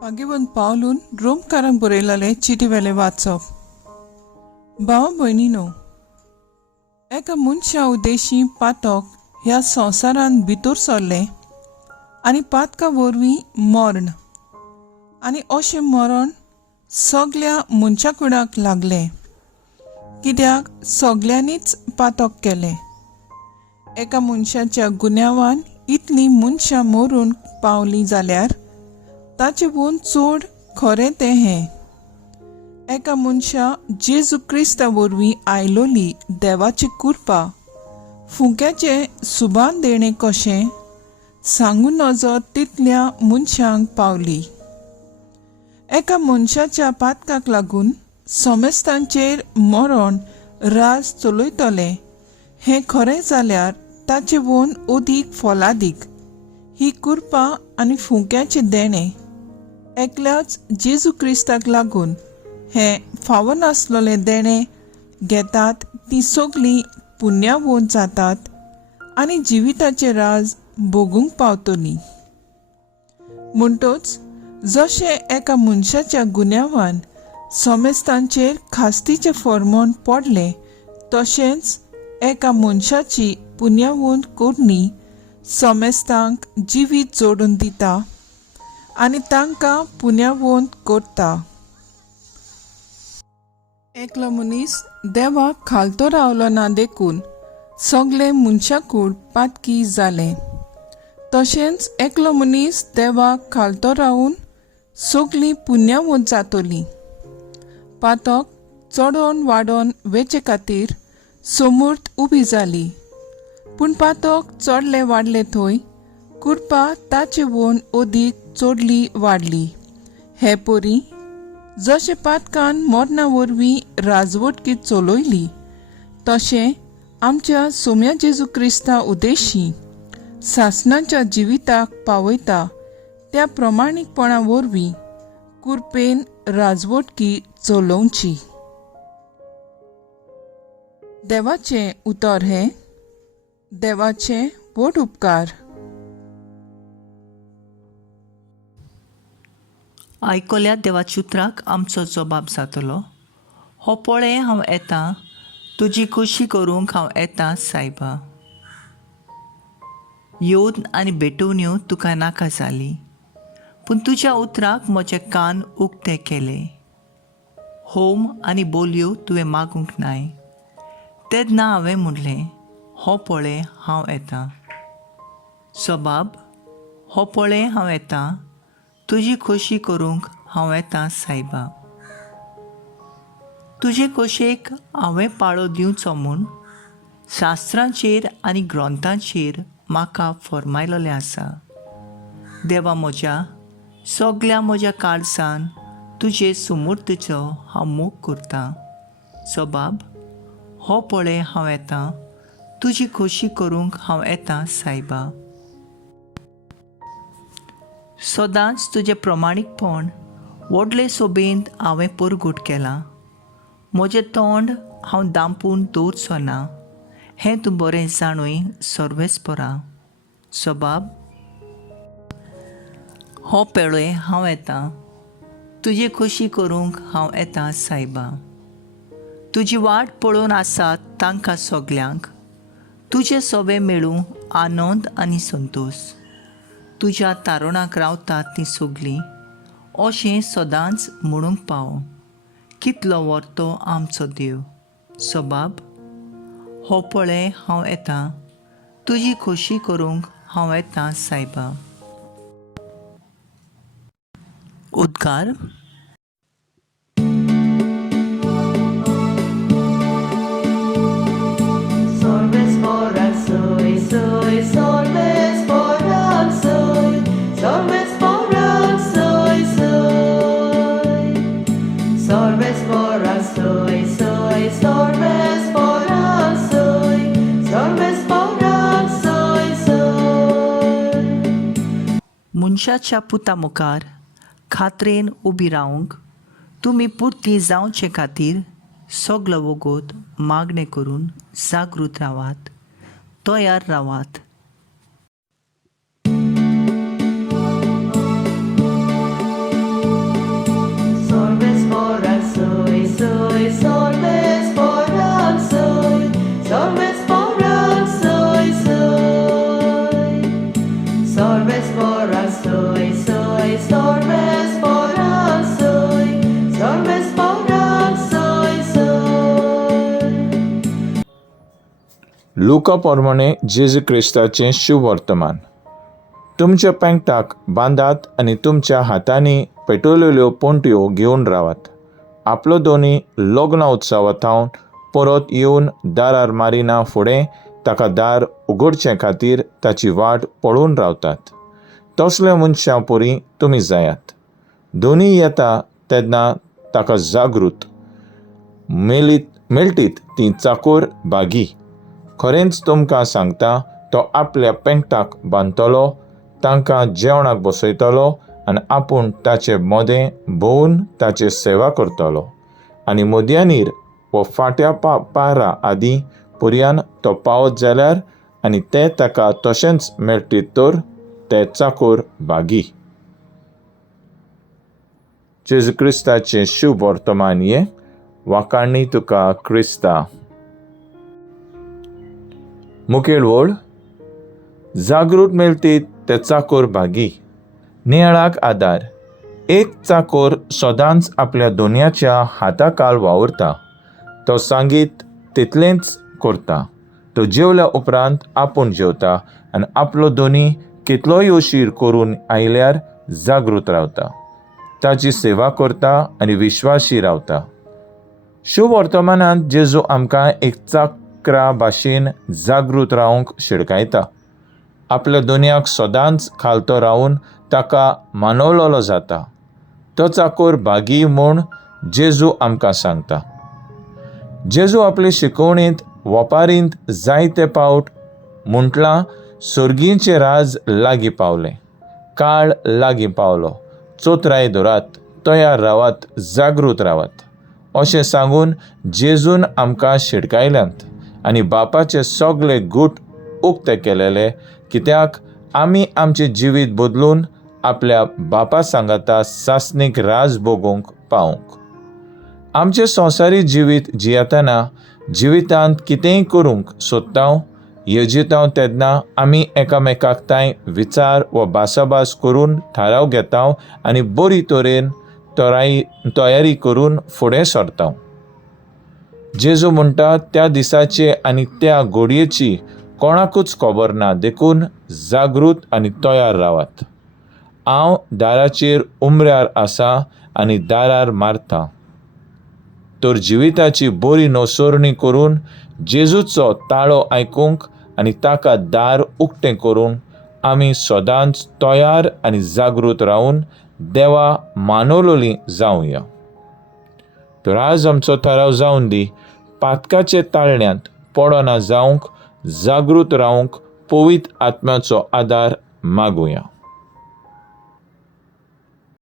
पागेवन पावलून रोमकारांक बरयलेले चिटी वेले वाचप. भावा भयणीनो, एका मनशा उद्देशी पातक ह्या संवसारान भितर सरले आनी पातका वरवीं मरण आनी अशें मरण सगल्या मनशा कुडाक लागले, कित्याक सगल्यांनीच पातक केले. एका मनशाच्या गुन्यांवान इतलीं मनशां मरून पावलीं जाल्यार ताचे वोन चड खरें तें हें. एका मनशा जेजू क्रिस्ता वरवीं आयलोली देवाची कृपा फुंक्याचे सुबान देणें कशें सांगून नजर तितल्या मनशांक पावली. एका मनशाच्या पातकाक लागून समेस्तांचेर मरण राज चलयतले हें खरें जाल्यार ताचे वोन अदीक फलादीक ही कृपा आनी फुंक्याचें देणें एकल्याच जेजू क्रिस्ताक लागून हें फावो नासलोलें देणें घेतात तीं सगलीं पुण्यावोन जातात आनी जिविताचें राज भोगूंक पावतलीं. म्हणटच जशें एका मनशाच्या गुन्यांवान समेस्तांचेर खास्तीचें फर्मोण पडलें, तशेंच एका मनशाची पुण्यावोन कोरणी समेस्तांक जिवीत जोडून दिता आनी तांकां पुण्यावोन करता. एकलो मनीस देवाक खालतो रावलो ना देखून सगळे मनशाकूड पातकी जाले. तशेंच एकलो मनीस देवाक खालतो रावून सगलीं पुण्यावोन जातलीं. पातक चडोन वाडोन वेचे खातीर समूर्त उबी जाली, पूण पातक चडले वाडले थंय कृपा ताचे वोन अदीक चडली वाडली. हे परी जशें पातकान मरणा वरवीं राजवटकी चलयली, तशें आमच्या सोम्या जेजू क्रिस्ता उद्देशी सासणाच्या जिविताक पावयता त्या प्रमाणीकपणा वरवीं कृपेन राजवटकी चलोवची. देवाचें उतर हें देवाचे व्हड उपकार. आयकोल्या देवाच्या उतराक आमचो जबाब जातलो. हो पळय हांव येतां, तुजी खोशी करूंक हांव येतां सायबा. येवन आनी भेटून येवं तुका नाका जाली, पूण तुज्या उतराक म्हजे कान उक्ते केले. होम आनी बोलयो तुवें मागूंक नाय, तेन्ना हांवें म्हणलें, हो पळय हांव येतां. जबाब, हो पळय हांव येतां, तुजी खोशी करूंक हांव येतां सायबा. तुजे खोशेक हांवें पाळो दिवचो म्हूण शास्त्रांचेर आनी ग्रंथांचेर म्हाका फर्मायलोलें आसा. देवा, म्हज्या काळजान तुजे सुमूर्तीचो हांव मोग करतां. जबाब, हो पळय हांव येतां, तुजी खोशी करूंक हांव येतां सायबा. सदांच तुजें प्रमाणीकपण व्हडले सोबेंत हांवें परगूट केलां. म्हजें तोंड हांव दांपून दवरचो ना, हें तूं बरें जाणूय सर्वेस्परा. जबाब, हो पळय हांव येतां, तुजी खोशी करूंक हांव येतां सायबा. तुजी वाट पळोवन आसात तांकां सगल्यांक तुजे सोबे मेळूं आनंद आनी संतोश. तुज्या तारुणाक रावतात तीं सगलीं अशें सदांच म्हणूंक पाव. कितलो व्हरतो आमचो देव. जबाब, हो पळय हांव येतां, तुजी खोशी करूंक हांव येतां सायबा. उद्गार. मनशाच्या पुता मुखार खात्रेन उबी रावंक तुमी पुर्ती जावचे खातीर सगलो वगोत मागणें करून जागृत रावात, तयार रावात. Sorbes soy, sorbes soy, sorbes soy. Luka पोरमोणे जेजू क्रिस्ताचें शुभ वर्तमान. तुमच्या पेंगटाक बांदात आनी तुमच्या हातांनी पेटयलेल्यो पोंट्यो घेवन रावात. आपलो दोनी लग्न उत्सवांतावन परत येवन दारार मारिना फुडें ताका दार उगडचे खातीर ताची वाट पळोवन रावतात. तसल्या मनशां परी तुमी जायात. दोनी येता तेन्ना ताका जागृत मेळटीत ती चाकोर बागी. खरेंच तुमकां सांगता, तो आपल्या पेंगटाक बांदतलो, तांकां जेवणाक बसयतलो आनी आपूण ताचे मोदें भोवून ताचे सेवा करतलो. आनी मोदयांनीर वो फाट्या पारा आदीं पर्यान तो पावत जाल्यार आनी ते ताका तशेंच मेळटीत तर ते चाकोर बागी. जेजू क्रिस्ताचें शुभ वर्तमान हे वाकाणणी तुका क्रिस्ता. मुखेल वळ. जागृत मेळटीत ते चाकोर बागी. नियाळाक आदार. एक चाकोर सदांच आपल्या दोनयाच्या हाताखाल वावुरता. तो सांगीत तितलेंच करता. तो जेवल्या उपरांत आपूण जेवता आनी आपलो दोनी कितलोय उशीर करून आयल्यार जागृत रावता. ताची सेवा करता आनी विश्वासी रावता. शुभ वर्तमानांत जेजू आमकां एक चाकरा भाशेन जागृत रावंक शिडकायता. आपल्या दोनयाक सदांच खालतो रावून ताका मानवलेलो जाता. तो चाकोर बागी म्हूण जेजू आमकां सांगता. जेजू आपले शिकवणेंत वपारींत जायते फावट म्हटलां, सर्गीचें राज लागीं पावलें, काळ लागीं पावलो, चोत्राय धरात, तयार रावात, जागृत रावात अशें सांगून जेजून आमकां शिडकायल्यांत आनी बापाचे सगळे गूट उक्ते केलेले, कित्याक आमी आमचें जिवीत बदलून आपल्या बापा सांगाता सासणीक राज भोगूंक पावूंक. आमचें संवसारी जिवीत जियेतना जिवितांत कितेंय करूंक सोदता येजिता तेन्ना आमी एकामेकाक ताय विचार वा भासाभास करून थाराव घेता आनी बरी तरेन तयारी करून फुडें सरता. जेजू म्हणटा, त्या दिसाचे आनी त्या घडयेची कोणाकूच खबर ना, देखून जागृत आनी तयार रावात. हांव दाराचेर उमऱ्यार आसा आनी दारार मारता. तर जिविताची बरी नोसोरणी करून जेजूचो ताळो आयकूंक आनी ताका दार उक्तें करून आमी सदांच तयार आनी जागृत रावून देवा मानवलोलीं जावया. तर आज आमचो थाराव जावन दी, पातकाचे ताळण्यांत पडना जावंक, जागृत रावंक पवित्र आत्म्याचो आदार मागुया.